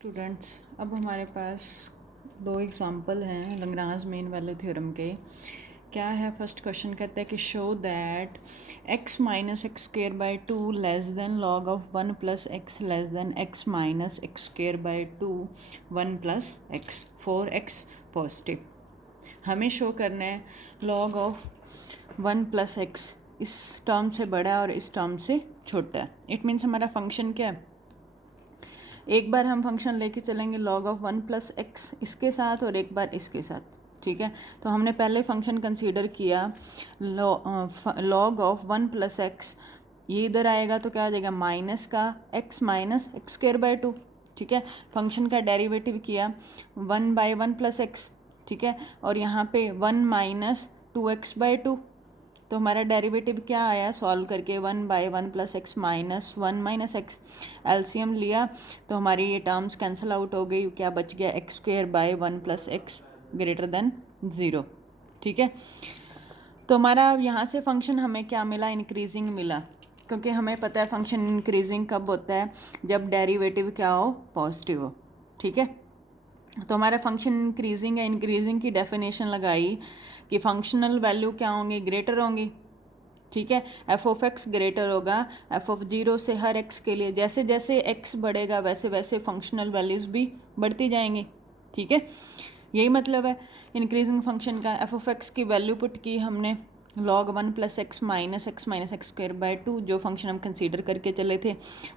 Students, अब हमारे पास दो एग्जांपल हैं लैग्रांज मीन वैल्यू थ्योरम के। क्या है, फर्स्ट क्वेश्चन कहता है कि show that x minus x square by two less than log of 1 plus x less than x minus x square by two 1 plus x for x positive. हमें show करना है log of 1 plus x इस term से बड़ा है और इस term से छोटा है। इट मीन्स हमारा फंक्शन क्या है, एक बार हम फंक्शन लेके चलेंगे लॉग ऑफ 1 प्लस एक्स इसके साथ और एक बार इसके साथ। ठीक है, तो हमने पहले फंक्शन कंसीडर किया लॉग ऑफ 1 प्लस एक्स, ये इधर आएगा तो क्या आ जाएगा माइनस का x minus x square by two. ठीक है, फंक्शन का डेरिवेटिव किया 1 बाई 1 प्लस एक्स। ठीक है, और यहाँ पे 1 माइनस 2x बाई टू, तो हमारा डेरिवेटिव क्या आया सॉल्व करके 1 by 1 plus x minus 1 minus x. LCM लिया तो हमारी ये टर्म्स कैंसिल आउट हो गई, क्या बच गया x square by 1 plus x greater then 0। ठीक है, तो हमारा यहाँ से फंक्शन हमें क्या मिला, इंक्रीजिंग मिला, क्योंकि हमें पता है फंक्शन इंक्रीजिंग कब होता है, जब डेरिवेटिव क्या हो, पॉजिटिव हो। ठीक है, तो हमारा फंक्शन इंक्रीजिंग है। इंक्रीजिंग की डेफिनेशन लगाई कि फंक्शनल वैल्यू क्या होंगी, ग्रेटर होंगी। ठीक है, एफ ऑफ एक्स ग्रेटर होगा एफ ऑफ जीरो से हर एक्स के लिए। जैसे जैसे एक्स बढ़ेगा वैसे वैसे फंक्शनल वैल्यूज़ भी बढ़ती जाएंगी। ठीक है, यही मतलब है इंक्रीजिंग फंक्शन का। एफ ऑफ एक्स की वैल्यू पुट की हमने log 1 plus x minus x square by to, जो फंक्शन हम कंसीडर करके चले थे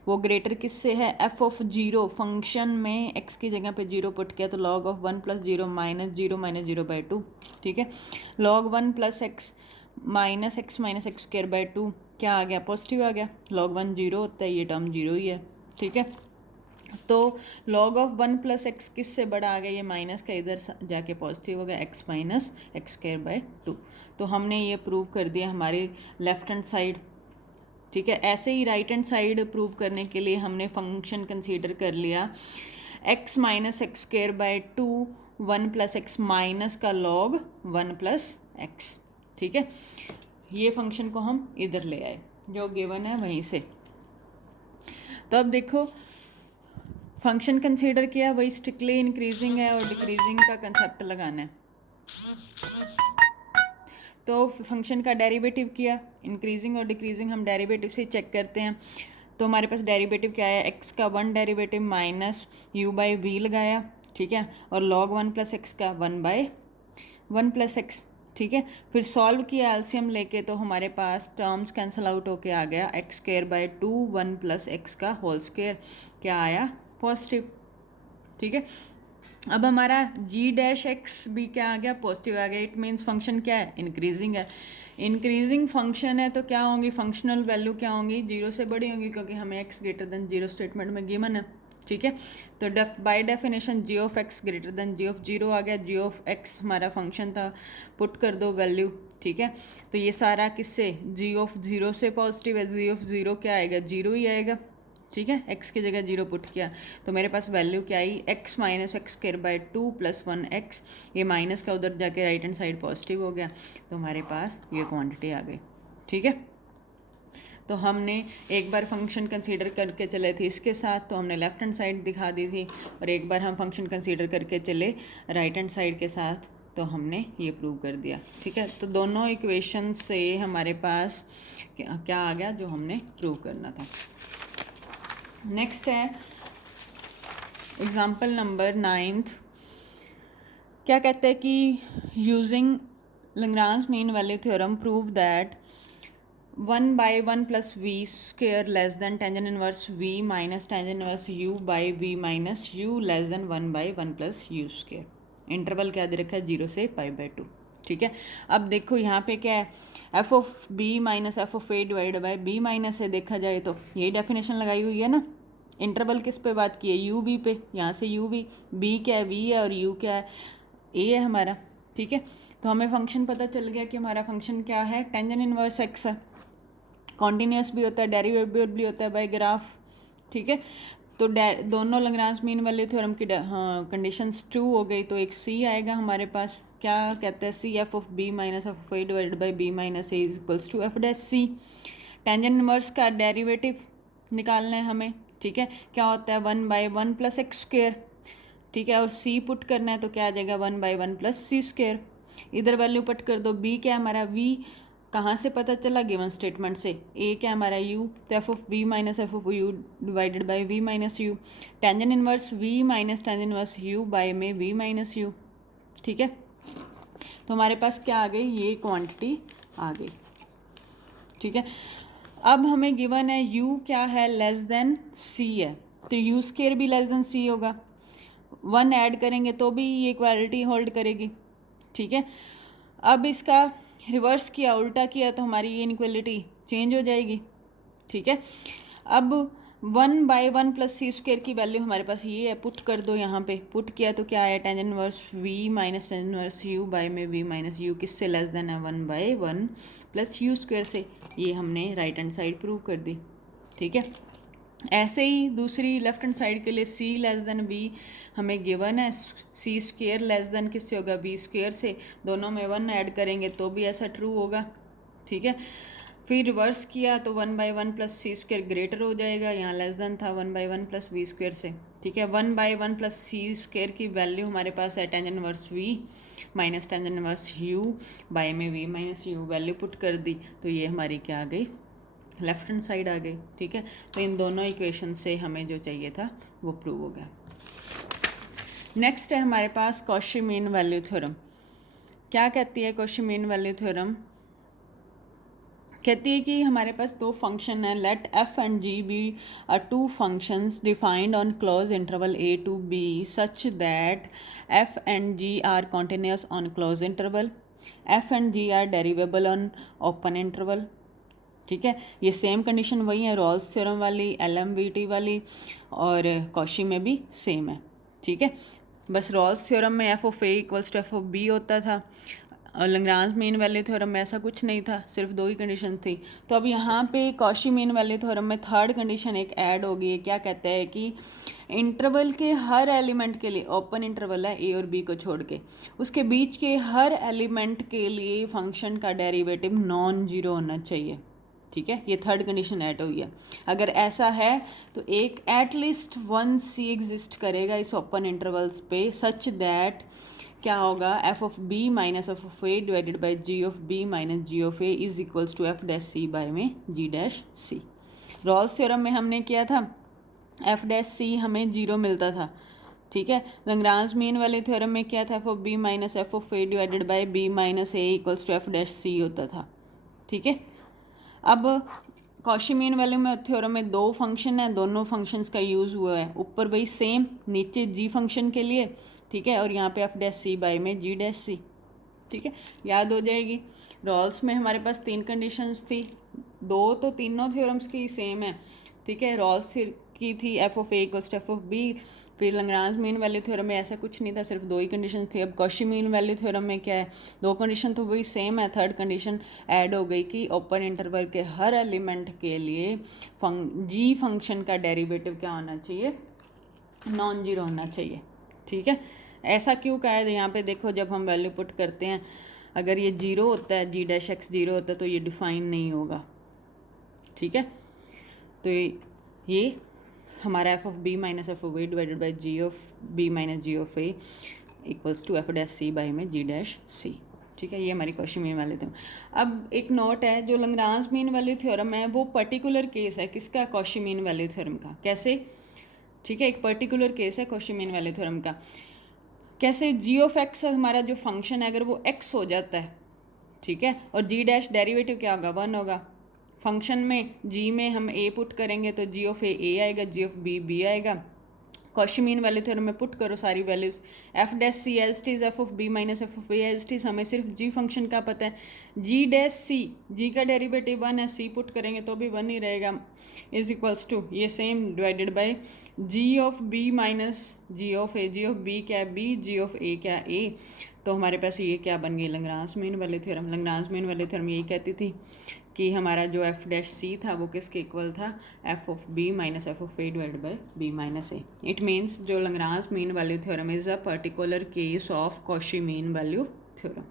वो ग्रेटर किससे है, एफ ऑफ जीरो। फंक्शन में एक्स की जगह पे जीरो पुट किया तो log of 1 plus zero minus zero by two. ठीक है, log 1 plus x minus x square by to क्या आ गया, पॉजिटिव आ गया। लॉग 1 जीरो होता है, ये टर्म जीरो ही है। ठीक है, तो log ऑफ 1 प्लस एक्स किससे बड़ा आ गया, ये माइनस का इधर जाके पॉजिटिव हो गया, x minus x square by to. तो हमने ये प्रूव कर दिया हमारी लेफ्ट हैंड साइड। ठीक है, ऐसे ही राइट हैंड साइड प्रूव करने के लिए हमने फंक्शन कंसीडर कर लिया x minus x square by to 1 plus x minus का log 1 प्लस एक्स। ठीक है, ये फंक्शन को हम इधर ले आए, जो गिवन है वहीं से। तो अब देखो फंक्शन कंसीडर किया वही स्ट्रिक्टली इंक्रीजिंग है और डिक्रीजिंग का कंसेप्ट लगाना है। तो फंक्शन का डेरिवेटिव किया, इंक्रीजिंग और डिक्रीजिंग हम डेरिवेटिव से चेक करते हैं। तो हमारे पास डेरिवेटिव क्या है, एक्स का 1 derivative minus u by v लगाया। ठीक है, और लॉग 1 प्लस एक्स का 1 बाई 1 प्लस एक्स। ठीक है, फिर सॉल्व किया एलसीएम लेके तो हमारे पास टर्म्स कैंसिल आउट होके आ गया x square by to 1 plus x का होल स्क्वायर क्या आया, पॉजिटिव। ठीक है, अब हमारा जी डैश एक्स भी क्या आ गया, पॉजिटिव आ गया। इट मीन्स फंक्शन क्या है, इंक्रीजिंग है। इंक्रीजिंग फंक्शन है तो क्या होंगी, फंक्शनल वैल्यू क्या होंगी, जीरो से बड़ी होंगी, क्योंकि हमें x greater than zero statement में गिवन है। ठीक है, तो by definition g of x greater than g of zero आ गया। जी ऑफ एक्स हमारा फंक्शन था, पुट कर दो वैल्यू। ठीक है, तो ये सारा किससे, जी ऑफ जीरो से पॉजिटिव है, जी ऑफ जीरो क्या आएगा, जीरो ही आएगा। ठीक है, एक्स की जगह जीरो पुट किया तो मेरे पास वैल्यू क्या आई, x minus x square by two plus 1x। ये माइनस का उधर जाके राइट हैंड साइड पॉजिटिव हो गया, तो हमारे पास ये क्वांटिटी आ गई। ठीक है, तो हमने एक बार फंक्शन कंसीडर करके चले थे इसके साथ, तो हमने लेफ्ट हैंड साइड दिखा दी थी, और एक बार हम फंक्शन कंसीडर करके चले राइट हैंड साइड के साथ, तो हमने ये प्रूव कर दिया। ठीक है, तो दोनों इक्वेशन से हमारे पास क्या आ गया जो हमने प्रूव करना था। नेक्स्ट है एग्जाम्पल नंबर 9। क्या कहते हैं कि using Lagrange mean value theorem prove that 1 by 1 plus v square less than tangent inverse v minus tangent inverse u by v minus u less than 1 by 1 plus u square. Interval क्या दे रखा है, 0 से pi by 2। ठीक है, अब देखो यहाँ पे क्या है, f of B minus f of a divide by b minus है। देखा जाए तो यही डेफिनेशन लगाई हुई है ना। इंटरवल किस पे बात की है, यू बी पे, यहाँ से यू बी क्या है, वी है, और यू क्या है, ए है हमारा। ठीक है, तो हमें फंक्शन पता चल गया कि हमारा फंक्शन क्या है, टेंजेंट इनवर्स एक्स है। कॉन्टीन्यूस भी होता है, डेरिवेटिव भी होता है बाय ग्राफ। ठीक है, तो दोनों लैग्रांज मीन वैल्यू थ्योरम की कंडीशंस ट्रू हो गई, तो एक सी आएगा हमारे पास। क्या कहते हैं, c f of B minus f of a divided by b minus a is equals to f dash c. Tangent inverse का डेरिवेटिव निकालना है हमें। ठीक है, क्या होता है 1/1 प्लस एक्स स्क्वेयर, ठीक है, और सी पुट करना है तो क्या आ जाएगा 1/1 प्लस सी स्क्वेयर। इधर वैल्यू पुट कर दो, बी क्या है हमारा, वी कहाँ से पता चला, गिवन स्टेटमेंट से, ए क्या हमारा यू, तो f of v minus f of u divided by v minus u, tangent inverse v minus tangent inverse u by में वी माइनस यू, ठीक है। तो हमारे पास क्या आ गई, ये क्वांटिटी आ गई, ठीक है। अब हमें गिवन है u क्या है, लेस देन c है, तो यू स्केयर भी लेस देन c होगा, 1 ऐड करेंगे तो भी ये इक्वालिटी होल्ड करेगी, ठीक है। अब इसका रिवर्स किया, उल्टा किया, तो हमारी ये इनइक्वालिटी चेंज हो जाएगी, ठीक है। अब 1/1 प्लस सी स्क्वेयर की वैल्यू हमारे पास ये है, पुट कर दो यहाँ पे, पुट किया तो क्या आया, tangent inverse v minus tangent inverse u by में v माइनस u किससे लेस देन है, 1/1 प्लस u स्क्वेयर से, ये हमने राइट हैंड साइड प्रूव कर दी, ठीक है। ऐसे ही दूसरी लेफ्ट हैंड साइड के लिए c लेस देन b हमें गिवन है, c स्क्वेयर लेस देन किससे होगा, b स्क्वेयर से, दोनों में 1 ऐड करेंगे तो भी ऐसा ट्रू होगा, ठीक है। फिर रिवर्स किया तो 1/1 प्लस सी स्क्वेयर ग्रेटर हो जाएगा, यहाँ लेस देन था 1/1 प्लस वी स्क्वेयर से, ठीक है। 1/1 प्लस सी स्क्वेयर की वैल्यू हमारे पास है tangent inverse v minus tangent inverse u by में v minus u, value put कर दी तो ये हमारी क्या आ गई, लेफ्ट हैंड साइड आ गई, ठीक है। तो इन दोनों इक्वेशन से हमें जो चाहिए था वो प्रूव हो गया। नेक्स्ट है हमारे पास कॉशी मीन वैल्यू थ्योरम। क्या कहती है कॉशी मीन वैल्यू थ्योरम, कहती है कि हमारे पास दो फंक्शन है, let f and g be are two functions defined on close interval a to b such that f and g are continuous on close interval, f and g are derivable on open interval, ठीक है। ये same condition वही है, Rawls theorem वाली, एलएमवीटी वाली, और Cauchy में भी सेम है, ठीक है। बस रॉल्स थ्योरम में f of a equals to f of b होता था, और लैग्रांज मीन वैल्यू थ्योरम में ऐसा कुछ नहीं था, सिर्फ दो ही कंडीशन थी। तो अब यहाँ पे कॉशी मीन वैल्यू थ्योरम में थर्ड कंडीशन एक ऐड होगी है, क्या कहता है कि इंटरवल के हर एलिमेंट के लिए, ओपन इंटरवल है ए और बी को छोड़ के, उसके बीच के हर एलिमेंट के लिए फंक्शन का डेरिवेटिव नॉन जीरो होना चाहिए, ठीक है। ये थर्ड कंडीशन ऐड हुई है। अगर ऐसा है तो एक एटलीस्ट 1 सी एग्जिस्ट करेगा इस ओपन इंटरवल्स पे, सच दैट क्या होगा, f of B minus f of a divided by ji of B minus ji of a is equals to f dash c by में g dash c. Rolle's theorem में हमने किया था F dash सी हमें zero मिलता था, ठीक है। लैग्रांज मीन वाले थ्योरम में क्या था, f of B minus f of a divided by b minus a equals to f dash c होता था, ठीक है। अब कॉशी मीन वैल्यू में थ्योरम में दो फंक्शन है, दोनों फंक्शंस का यूज़ हुआ है, ऊपर वही सेम, नीचे जी फंक्शन के लिए, ठीक है, और यहाँ पे एफ डैश सी बाय में जी डैश सी, ठीक है, याद हो जाएगी। रॉल्स में हमारे पास तीन कंडीशंस थी, दो तो तीनों थ्योरम्स की सेम है, ठीक है। रॉल्स की थी f of a equals to f of b, फिर लैग्रांज मीन वैल्यू थ्योरम में ऐसा कुछ नहीं था, सिर्फ दो ही कंडीशन थी। अब कॉशी मीन वैल्यू थ्योरम में क्या है, दो कंडीशन तो वही सेम है, थर्ड कंडीशन ऐड हो गई कि ओपन इंटरवल के हर एलिमेंट के लिए जी फंक्शन का डेरिवेटिव क्या होना चाहिए, नॉन जीरो होना चाहिए, ठीक है। ऐसा क्यों कहा है, यहाँ पे देखो जब हम वैल्यू पुट करते हैं, अगर ये जीरो होता है, जी डैश एक्स जीरो होता है तो ये डिफाइन नहीं होगा, ठीक है। तो ये हमारा f of B minus f of a divided by ji of B minus ji of a equals to f dash c by में जी डैश सी, ठीक है। ये हमारी कॉशी मीन वैल्यू थ्योरम। अब एक नोट है, जो लैग्रांज मीन वैल्यू थ्योरम है वो पर्टिकुलर केस है किसका, कॉशी मीन वैल्यू थ्योरम का। कैसे, ठीक है, एक पर्टिकुलर केस है कॉशी मीन वैल्यू थ्योरम का। कैसे, जी ऑफ एक्स हमारा जो फंक्शन है अगर वो एक्स हो जाता है, ठीक है, और जी डैश डेरिवेटिव क्या होगा, 1 होगा। फंक्शन में जी में हम ए पुट करेंगे तो जी ऑफ ए आएगा, जी ऑफ बी आएगा। कॉशी मीन वैल्यू थ्योरम में पुट करो सारी values, f dash c as t f of B minus f of a as t, हमें सिर्फ जी फंक्शन का पता है, जी डैश सी, जी का डेरिवेटिव 1 है, सी पुट करेंगे तो भी 1 ही रहेगा, इज इक्वल्स टू ये same divided by ji of B minus ji of A, G of B क्या है बी, जी ऑफ ए क्या है ए। तो हमारे पास ये क्या बन गई, Lagrange mean value theorem. Lagrange mean value theorem यही कहती थी कि हमारा जो एफ डैश सी था वो किसके इक्वल था, f of B minus f of a divide by b minus a. It means जो Lagrange mean value theorem is a particular case of Cauchy mean value theorem.